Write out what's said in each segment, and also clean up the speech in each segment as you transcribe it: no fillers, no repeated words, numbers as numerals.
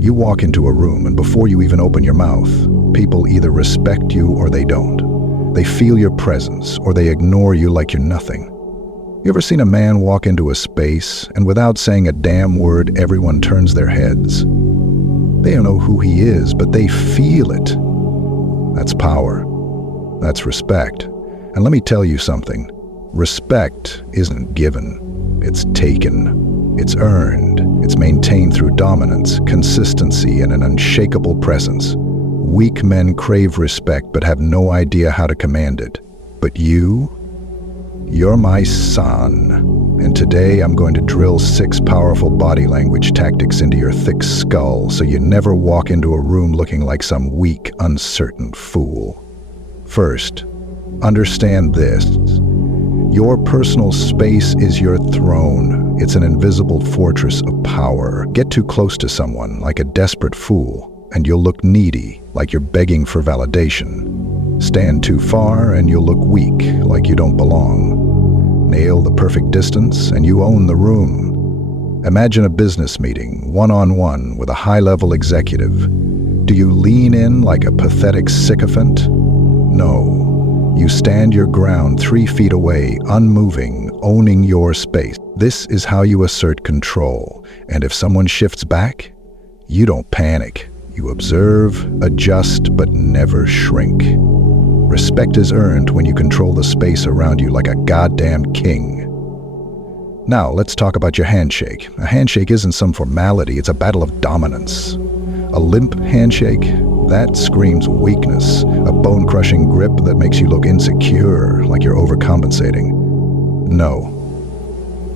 You walk into a room and before you even open your mouth, people either respect you or they don't. They feel your presence or they ignore you like you're nothing. You ever seen a man walk into a space and without saying a damn word, everyone turns their heads? They don't know who he is, but they feel it. That's power. That's respect. And let me tell you something. Respect isn't given. It's taken. It's earned. It's maintained through dominance, consistency, and an unshakable presence. Weak men crave respect but have no idea how to command it. But you're my son. And today I'm going to drill 6 powerful body language tactics into your thick skull so you never walk into a room looking like some weak, uncertain fool. First, understand this. Your personal space is your throne. It's an invisible fortress of power. Get too close to someone like a desperate fool, and you'll look needy, like you're begging for validation. Stand too far, and you'll look weak, like you don't belong. Nail the perfect distance, and you own the room. Imagine a business meeting, one-on-one, with a high-level executive. Do you lean in like a pathetic sycophant? No. You stand your ground 3 feet away, unmoving, owning your space. This is how you assert control. And if someone shifts back, you don't panic. You observe, adjust, but never shrink. Respect is earned when you control the space around you like a goddamn king. Now, let's talk about your handshake. A handshake isn't some formality, it's a battle of dominance. A limp handshake, that screams weakness, a bone-crushing grip that makes you look insecure, like you're overcompensating. No.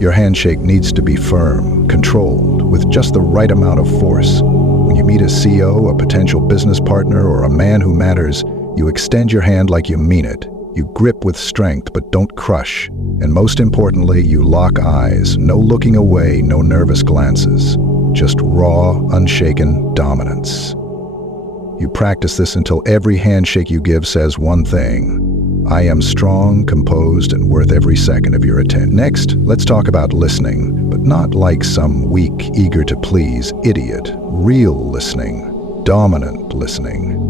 Your handshake needs to be firm, controlled, with just the right amount of force. When you meet a CEO, a potential business partner, or a man who matters, you extend your hand like you mean it. You grip with strength, but don't crush. And most importantly, you lock eyes. No looking away, no nervous glances. Just raw, unshaken dominance. You practice this until every handshake you give says one thing. I am strong, composed, and worth every second of your attention. Next, let's talk about listening, but not like some weak, eager-to-please idiot. Real listening. Dominant listening.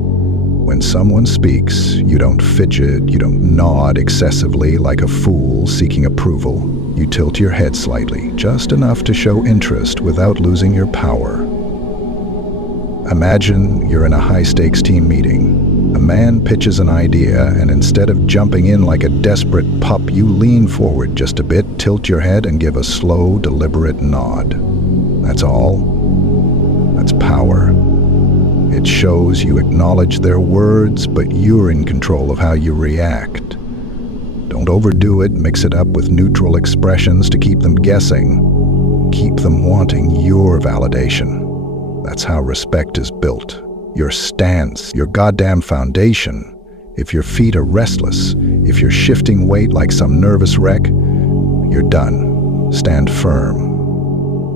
When someone speaks, you don't fidget, you don't nod excessively like a fool seeking approval. You tilt your head slightly, just enough to show interest without losing your power. Imagine you're in a high-stakes team meeting. A man pitches an idea, and instead of jumping in like a desperate pup, you lean forward just a bit, tilt your head, and give a slow, deliberate nod. That's all. That's power. It shows you acknowledge their words, but you're in control of how you react. Don't overdo it, mix it up with neutral expressions to keep them guessing. Keep them wanting your validation. That's how respect is built. Your stance, your goddamn foundation. If your feet are restless, if you're shifting weight like some nervous wreck, you're done. Stand firm.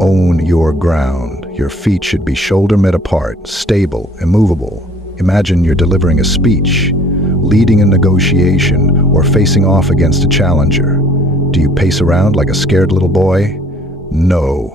Own your ground. Your feet should be shoulder-mid apart, stable, immovable. Imagine you're delivering a speech, leading a negotiation, or facing off against a challenger. Do you pace around like a scared little boy? No.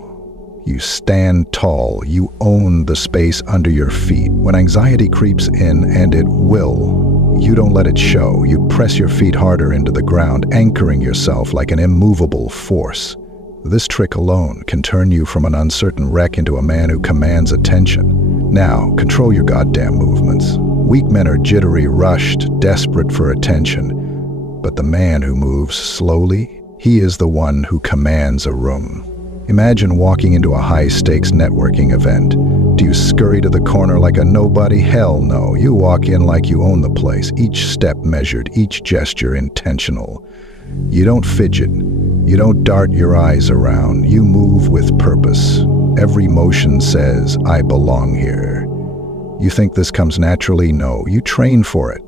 You stand tall. You own the space under your feet. When anxiety creeps in, and it will, you don't let it show. You press your feet harder into the ground, anchoring yourself like an immovable force. This trick alone can turn you from an uncertain wreck into a man who commands attention. Now, control your goddamn movements. Weak men are jittery, rushed, desperate for attention. But the man who moves slowly, he is the one who commands a room. Imagine walking into a high-stakes networking event. Do you scurry to the corner like a nobody? Hell no. You walk in like you own the place, each step measured, each gesture intentional. You don't fidget. You don't dart your eyes around. You move with purpose. Every motion says, I belong here. You think this comes naturally? No, you train for it.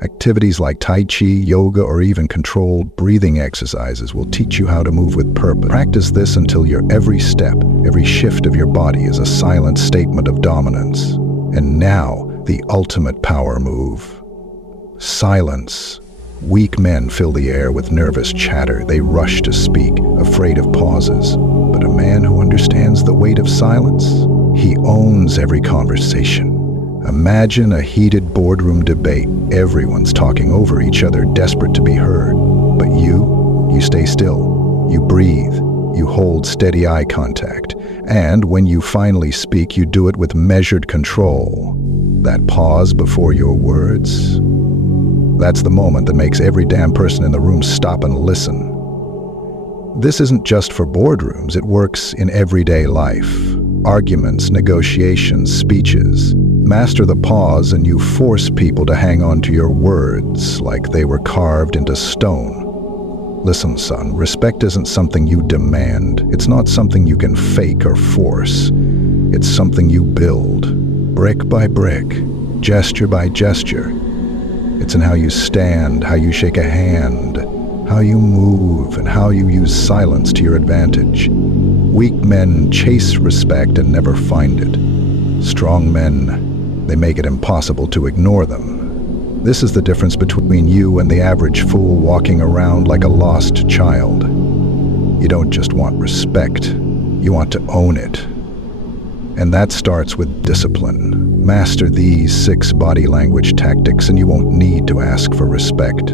Activities like Tai Chi, yoga, or even controlled breathing exercises will teach you how to move with purpose. Practice this until your every step, every shift of your body is a silent statement of dominance. And now, the ultimate power move. Silence. Weak men fill the air with nervous chatter. They rush to speak, afraid of pauses. But a man who understands the weight of silence, He owns every conversation. Imagine a heated boardroom debate. Everyone's talking over each other, desperate to be heard. But you stay still. You breathe. You hold steady eye contact. And when you finally speak, you do it with measured control. That pause before your words, that's the moment that makes every damn person in the room stop and listen. This isn't just for boardrooms, it works in everyday life. Arguments, negotiations, speeches. Master the pause and you force people to hang on to your words like they were carved into stone. Listen, son, respect isn't something you demand. It's not something you can fake or force. It's something you build, brick by brick, gesture by gesture. It's in how you stand, how you shake a hand, how you move, and how you use silence to your advantage. Weak men chase respect and never find it. Strong men, they make it impossible to ignore them. This is the difference between you and the average fool walking around like a lost child. You don't just want respect, you want to own it. And that starts with discipline. Master these 6 body language tactics and you won't need to ask for respect.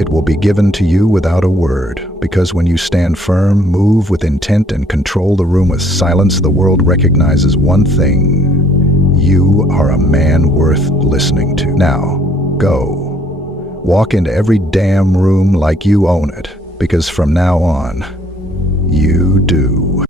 It will be given to you without a word, because when you stand firm, move with intent, and control the room with silence, the world recognizes one thing. You are a man worth listening to. Now, go. Walk into every damn room like you own it, because from now on, you do.